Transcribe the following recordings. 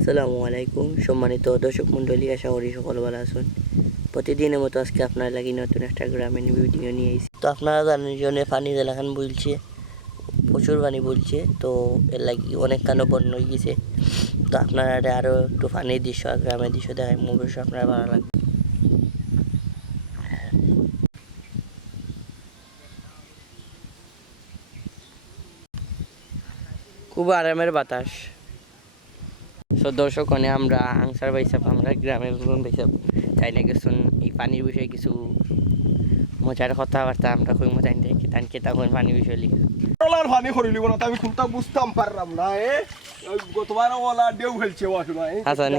আসসালামু আলাইকুম সম্মানিত দর্শক মণ্ডলী, আশা করি সকল ভালো আছেন। প্রতিদিনের মতো আজকে আপনার লাগি নতুন একটা গ্রামের ভিডিও নিয়ে এসেছি। তো আপনারা জানেন জন্য পানি এলাকান বলছে, প্রচুর পানি বলছে, তো এর লাগি অনেক কানো বন্য হয়ে গেছে। তো আপনারা আরও একটু পানির দৃশ্য আর গ্রামের দৃশ্য দেখায় অবশ্যই আপনারা ভালো লাগবে। খুব আরামের বাতাস। তো দর্শক আমরা আনসার বাইসাব, আমরা গ্রামের বাইসাব চাই না কিছু এই পানির বিষয়ে কিছু মজার কথাবার্তা আমরা কই মজা দেখি তান কে তখন পানি বিষয় লিখে ওলার পানি করিলি না আমি কোনটা বুঝতাম পারলাম না গতবার ওলা ডেউ ফেলছে ওয়াশ না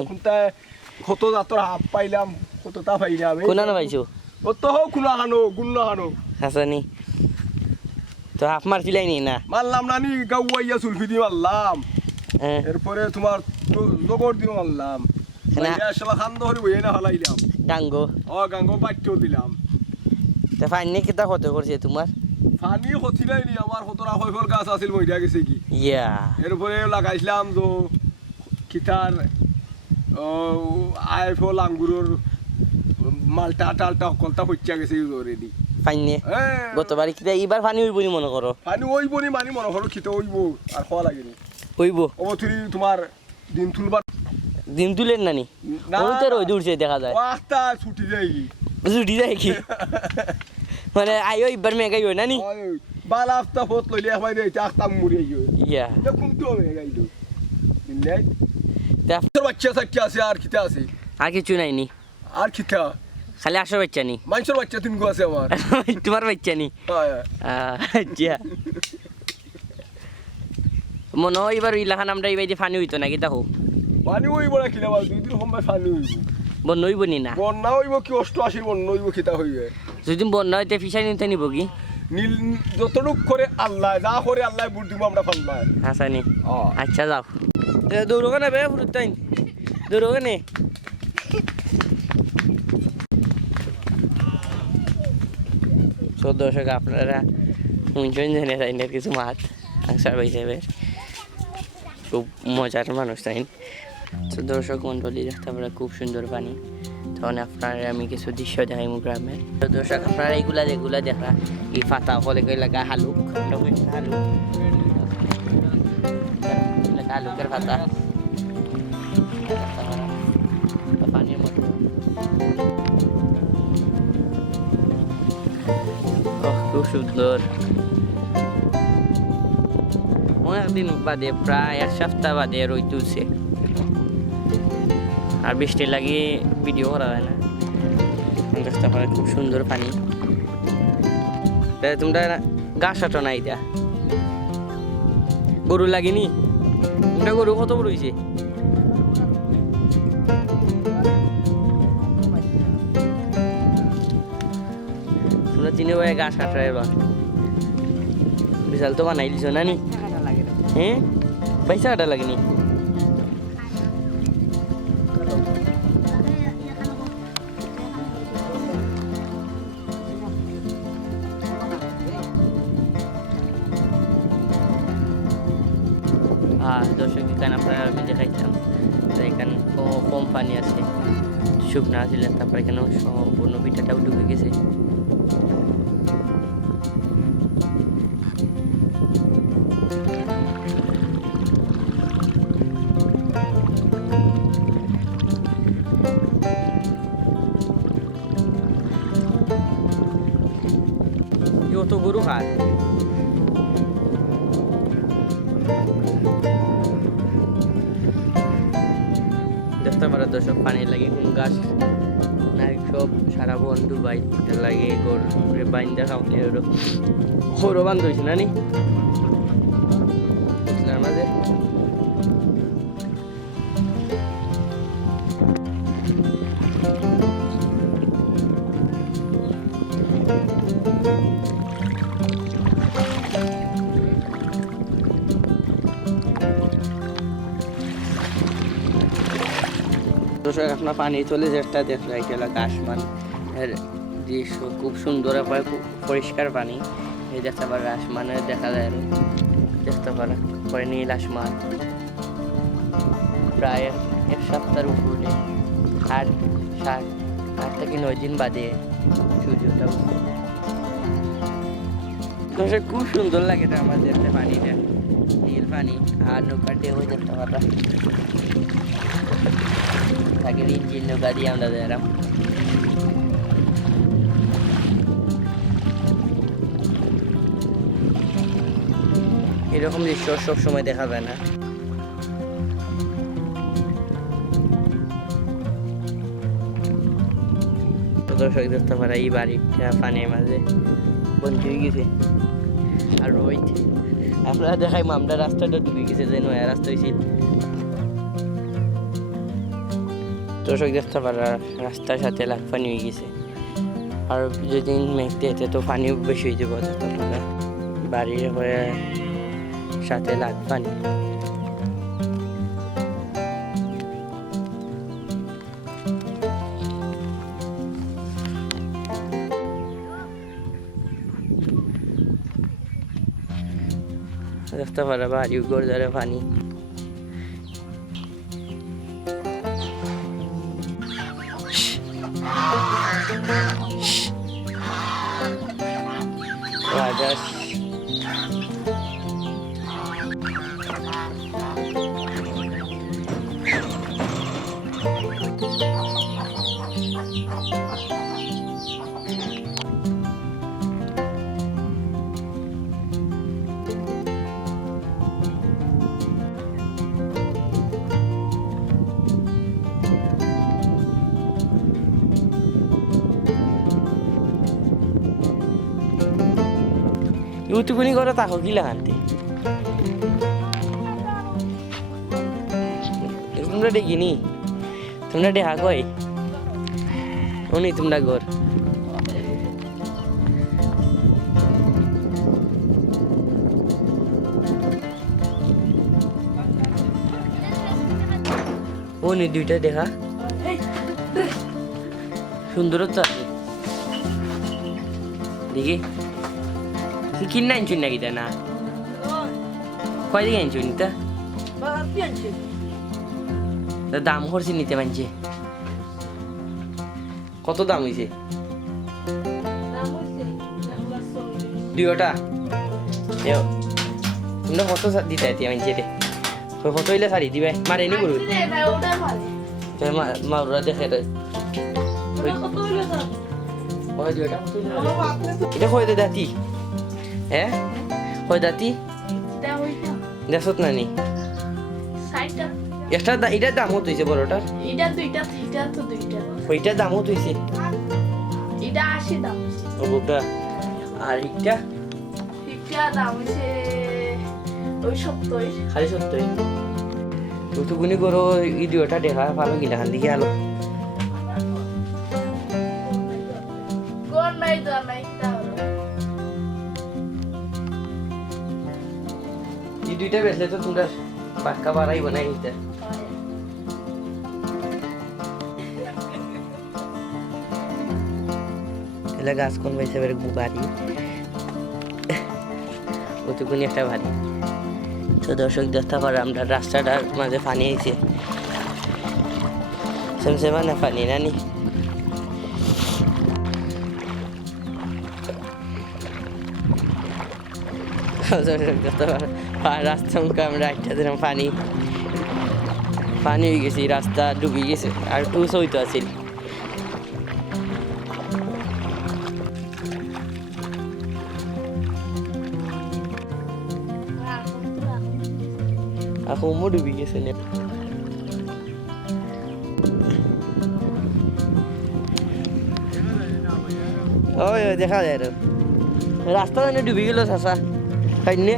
কোনটা কত জাতর হাফ পাইলাম কতটা পাইলাম কোনা না পাইছো কত হোক কোনা হানো গুন্না হানো হাসানি তো হাফ মার ফিলাই নি না মারলাম না নি গাউয়াইয়া সুলফি দি মারলাম এরপরে তোমার জবর দি মারলাম আসলে খান্দ হরি বইয়ে না হলাইলাম গাঙ্গো গাঙ্গো বাচ্চাও দিলাম তা ফাইনে কেটা কত করছে তোমার পানি হতিলাই নি আমার কতরা হইফল গাছ আছিল মইরা গেছে কি ইয়া এরপরে লাগাইছিলাম তো কিতার আইফল আঙ্গুরের মালটা টালটা কলতা হইচা গেছে অলরেডি ফাইনে গতবার কিটা এবার পানি হইব নি মনে করো পানি হইব নি মানে মনে করো খিতে হইব আর খাওয়া লাগেনি হইব অবথরি তোমার দিন তুলবার দিন তুলেন নানি ওতে রই দূরছে দেখা যায় আস্তা ছুটি যায় কি ছুটি যায় কি মানে আইও এবার মেগাই হয় নানি বালা আস্তা ফত লইলে একবার এইটা আস্তা মুড়ি আইও ইয়া দেখুন তো মেগাই দো দিলাই তোর বাচ্চা সাচ্চা আছে আর খিতে আছে আর কিছু নাইনি আর খিতা খালি আসো বাচ্চা নি মানুষের বাচ্চা তিন গো আছে আমার তোমার বাচ্চা নি আচ্ছা মনে হয় এবার ইলাখান আমরা এই পানি হইতো নাকি দেখো পানি হইব না কিনা বল 2 দিন সময় পানি হইব বন্যা হইব নি না বন্যা হইব কি 88 বন্যা হইব খিতা হইবে যদি বন্যা হইতে ফিসাই নিতে নিব কি নীল যতটুক করে আল্লাহ যা করে আল্লাহ বুট দিব আমরা ফাললাই হাসানি আচ্ছা যাও দৌড়ো কেন বে ফুরুতাইন দৌড়ো কেন দর্শক আপনারা শুনছেন জেনে যাইন কিছু মাছ আনসার হিসেবে খুব মজার মানুষ তাই তো দর্শক মন্ডলী দেখতে পারে খুব সুন্দর পানি তখন আপনারা আমি কিছু দৃশ্য দেখাই গ্রামের তো দর্শক আপনারা এইগুলা যেগুলা দেখা এই ফাতা কলে লাগা হালুক হালুকের ফাতা পানির মতো খুব সুন্দর অনেকদিন বাদে প্রায় 1 সপ্তাহ বাদে রই তুলছে আর বৃষ্টি লাগিয়ে ভিডিও করা হয় না দেখতে পারে খুব সুন্দর পানি তোমরা গাছ আটো না এটা গরু লাগেনি তোমরা গরু কত বড় হয়েছে তোমরা চিনে ভাই গাছ কাটা এবার বিশাল তো বানাই দিছো না নি হ্যাঁ পয়সা কাটা লাগেনি দর্শক এখানে আপনারা আমি দেখাইছিলাম তো এখানে কম পানি আছে শুকনা ছিলেন তারপর এখানে সম্পূর্ণ পিঠাটাও ডুবে গেছে কত গরু খায় দেখতে পারে দর্শক পানি লাগে কোন গাছ না সব সারা বন ডুবাই লাগে গরু বাইন দেখাও হরো বান্ধ হয়েছে না নি মাঝে দর্শক আপনার পানি চলে যেটা দেখলে এটা এলাকা আসমান এর দৃশ্য খুব সুন্দর পরিষ্কার পানি এই দেখতে পারে আসমানে দেখা যায় দেখতে পারে পরে নীল আসমান প্রায় এক সপ্তাহের উপরে 8 থেকে 9 দিন বাদে সূর্যটা উঠছে। খুব সুন্দর লাগে এটা আমার দেখতে, পানিটা নীল পানি আর নৌকার ঢেউ দেখতে পারা থাকে। ইঞ্জিন নৌকা দিয়ে আমরা যেলাম। এরকম দৃশ্য সবসময় দেখা যায় না। দর্শক দেখতে পারা এই বাড়িটা পানির মাঝে বন্ধ হয়ে গেছে। আর ওই আপনারা দেখাই আমরা রাস্তাটা ডুবে গেছে, যে নয়া রাস্তা হয়েছিল। দর্শক দেখতে পারা রাস্তার সাথে লাখ পানি হয়ে গেছে। আর যেদিন মেঘতে এতে তো পানিও বেশি হয়ে যাবো। বাড়ির হয়ে সাথে লাখ পানি। দেখতে পারা বাড়ি ঘর ধরে পানি। ইউটিউবনি করে তাকো কিলা হানতে তোমরা দেখিনি, তোমরা দেখা কই উনি তোমরা ঘর উনি দুইটা দেখা সুন্দরতা আছে দেখি। কিনা আনছুন নাকি তা না কয় দিকে আনছুন তা দাম করছি নিতে মানছে কত দাম হয়েছে? দুইটা তোমরা কত দিতে মানছে রে কত হইলে শাড়ি দিবে মারে নি করবে মারা দেখে এটা কয় দাতি হ্যাঁ কয় দাতি দেখত নানি একটা এটার দাম হতো হয়েছে বড়টার ওইটার দাম হতো হয়েছে ওটা আর এটা খালি 70 তুতুগুনি করো এই দুটা দেখা ভালো গিলা খান দিকে আলো এই দুইটা বেচলে তো তোমরা বাটকা বাড়াই বানাই নিতে এলা গাছ কোন বাইছে বের বাড়ি কতগুনি একটা বাড়ি। তো দর্শক দেখতে পারে আমরা রাস্তাটার মাঝে পানি আইছে সেমসেমা না পানি নানি রাস্তা মুখে আমরা একটা দিলাম পানি পানি হয়ে গেছি, রাস্তা ডুবে গেছে আর টুস হইতো আছিল। এখন ডুবে গেছে ওই দেখা যায় রাস্তা জানে ডুবে গেল চাষা খাইনে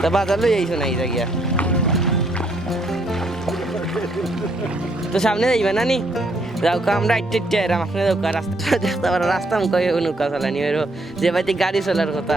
তা বাজার লই আইছো নাই জায়গা তো সামনে যাইবা না নি যাও আমরা আইতে এরাম আপনি রাস্তা দেখতে পারো রাস্তা মুখে নৌকা চালানি যে বাড়িতে গাড়ি চলার কথা